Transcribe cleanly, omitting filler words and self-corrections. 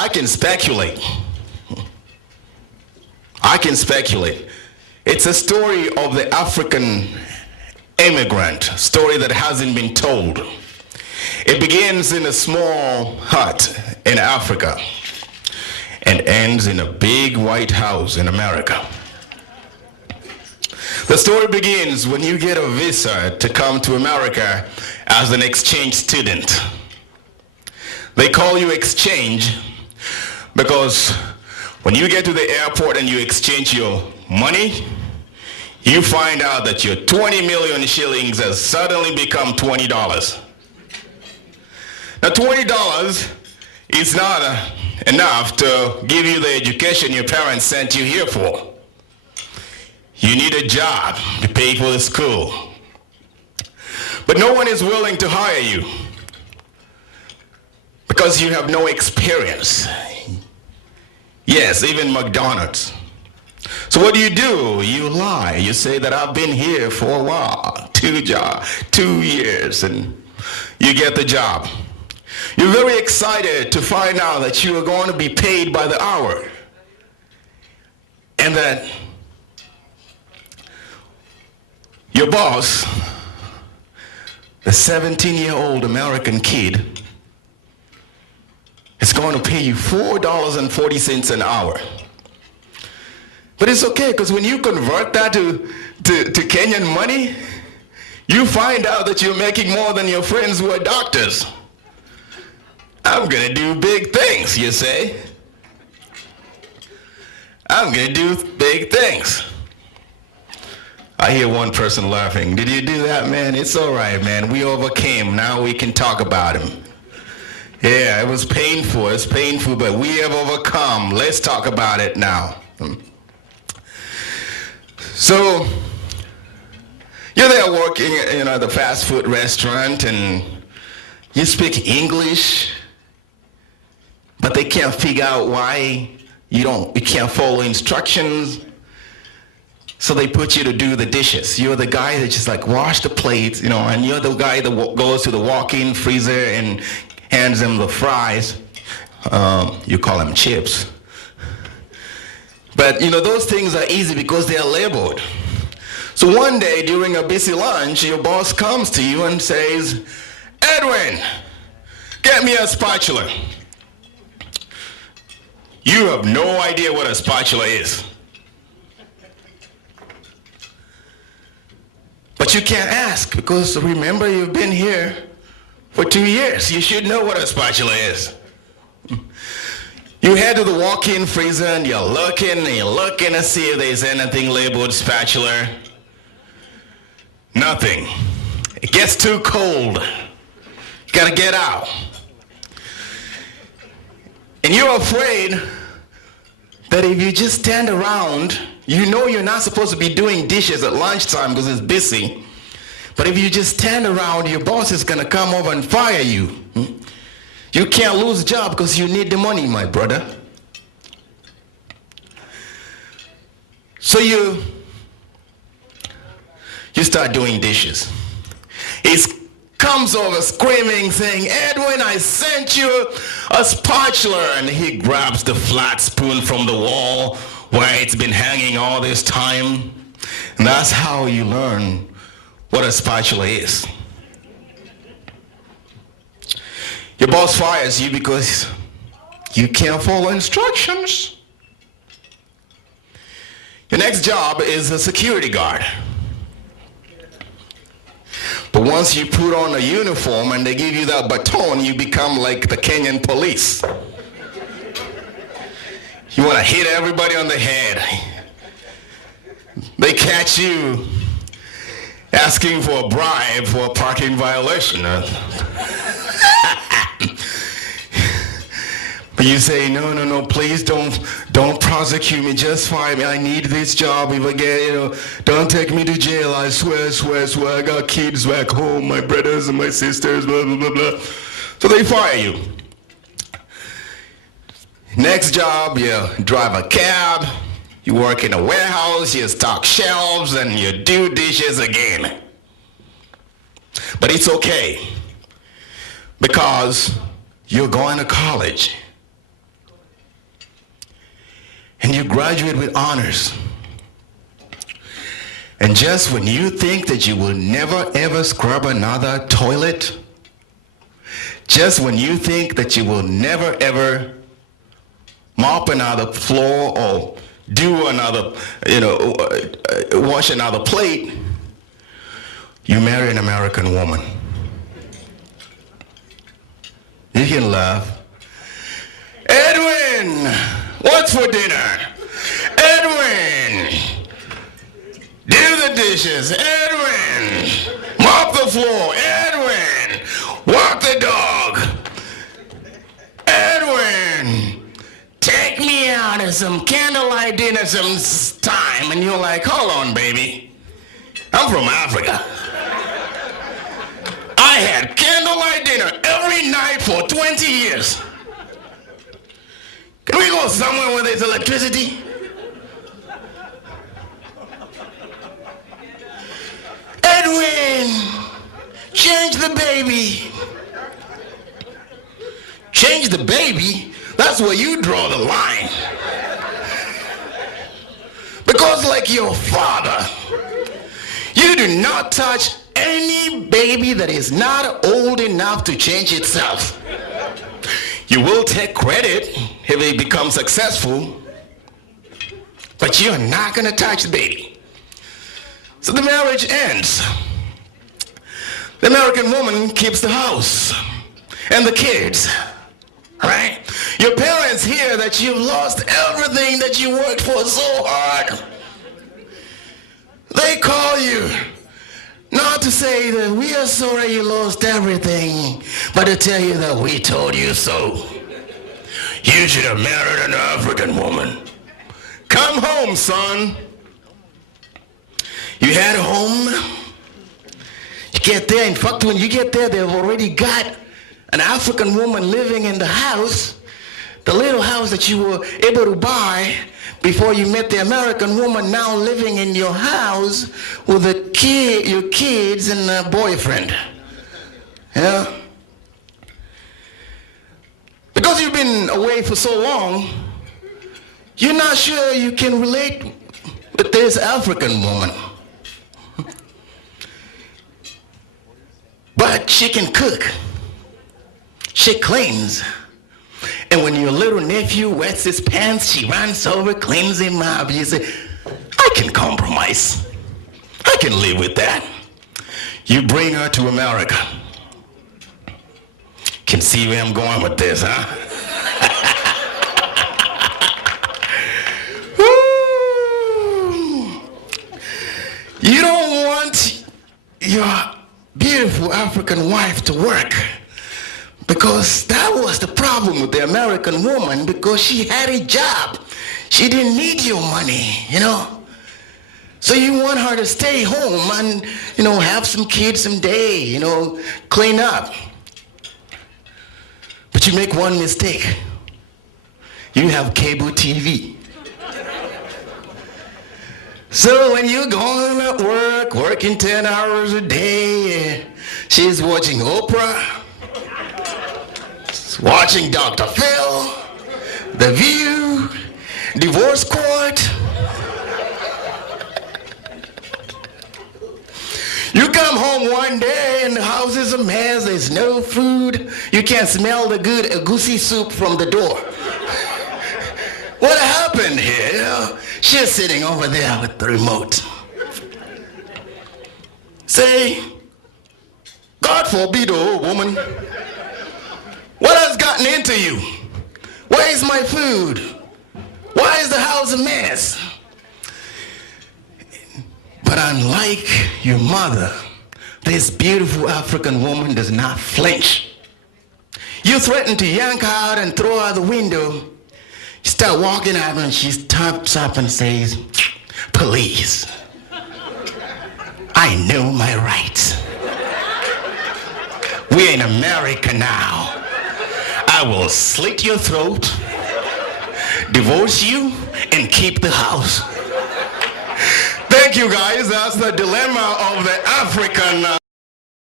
I can speculate. I can speculate. It's a story of the African immigrant, story that hasn't been told. It begins in a small hut in Africa and ends in a big white house in America. The story begins when you get a visa to come to America as an exchange student. They call you exchange because when you get to the airport and you exchange your money, you find out that your 20 million shillings has suddenly become $20. Now, $20 is not enough to give you the education your parents sent you here for. You need a job to pay for the school. But no one is willing to hire you because you have no experience. Yes, even McDonald's. So what do? You lie. You say that I've been here for a while, 2 years, and you get the job. You're very excited to find out that you are going to be paid by the hour, and that your boss, the 17-year-old American kid, is going to pay you $4.40 an hour. But it's okay, because when you convert that to Kenyan money, you find out that you're making more than your friends who are doctors. I'm going to do big things, you say. I'm going to do big things. I hear one person laughing. Did you do that, man? It's all right, man. We overcame. Now we can talk about him. Yeah, it was painful. It's painful, but we have overcome. Let's talk about it now. So, you're there working at the fast food restaurant, and you speak English, but they can't figure out why you can't follow instructions. So they put you to do the dishes. You're the guy that just like wash the plates, and you're the guy that goes to the walk-in freezer and hands them the fries. You call them chips. But those things are easy because they are labeled. So one day during a busy lunch, your boss comes to you and says, "Edwin, get me a spatula." You have no idea what a spatula is. But you can't ask because remember, you've been here for 2 years. You should know what a spatula is. You head to the walk-in freezer and you're looking to see if there's anything labeled spatula. Nothing. It gets too cold. You gotta get out. And you're afraid that if you just stand around, you're not supposed to be doing dishes at lunchtime because it's busy. But if you just stand around, your boss is gonna come over and fire you. You can't lose a job because you need the money, my brother. So you start doing dishes. He comes over screaming, saying, "Edwin, I sent you a spatula." And he grabs the flat spoon from the wall where it's been hanging all this time. And that's how you learn what a spatula is. Your boss fires you because you can't follow instructions. Your next job is a security guard. But once you put on a uniform and they give you that baton, you become like the Kenyan police. You want to hit everybody on the head. They catch you asking for a bribe for a parking violation. But you say, no, please don't prosecute me, just fire me. I need this job. If I get, don't take me to jail. I swear, I got kids back home, my brothers and my sisters, blah, blah, blah, blah. So they fire you. Next job, you drive a cab, you work in a warehouse, you stock shelves, and you do dishes again. But it's okay, because you're going to college. and you graduate with honors. And just when you think that you will never ever scrub another toilet, just when you think that you will never ever mop another floor or do another, wash another plate, you marry an American woman. You can laugh. Edwin, what's for dinner? Edwin, do the dishes. Edwin, mop the floor. Edwin, walk the dog. Edwin, take me out of some candlelight dinner sometime. And you're like, hold on, baby. I'm from Africa. I had candlelight dinner every night for 20 years. Can we go somewhere where there's electricity? Edwin, change the baby. Change the baby? That's where you draw the line. Because like your father, you do not touch any baby that is not old enough to change itself. You will take credit if it becomes successful, but you're not going to touch the baby. So the marriage ends. The American woman keeps the house and the kids, right? Your parents hear that you've lost everything that you worked for so hard. They call you. Not to say that we are sorry you lost everything, but to tell you that we told you so. You should have married an African woman. Come home, son. You head home. You get there. In fact, when you get there, they've already got an African woman living in the house, the little house that you were able to buy before you met the American woman, now living in your house with your kids and a boyfriend. Yeah? Because you've been away for so long, you're not sure you can relate with this African woman. But she can cook. She cleans. And when your little nephew wets his pants, she runs over, cleans him up. You say, I can compromise. I can live with that. You bring her to America. Can see where I'm going with this, huh? You don't want your beautiful African wife to work. Because that was the problem with the American woman, because she had a job. She didn't need your money, So you want her to stay home and, have some kids someday, clean up. But you make one mistake. You have cable TV. So when you're going at work, working 10 hours a day, she's watching Oprah, watching Dr. Phil, The View, Divorce Court. You come home one day and the house is a mess, there's no food, you can't smell the good egusi soup from the door. What happened here? She's sitting over there with the remote. Say, God forbid, oh woman. What has gotten into you? Where is my food? Why is the house a mess? But unlike your mother, this beautiful African woman does not flinch. You threaten to yank her out and throw her out the window. You start walking out and she stops up and says, please, I know my rights. We're in America now. I will slit your throat, divorce you, and keep the house. Thank you, guys. That's the dilemma of the African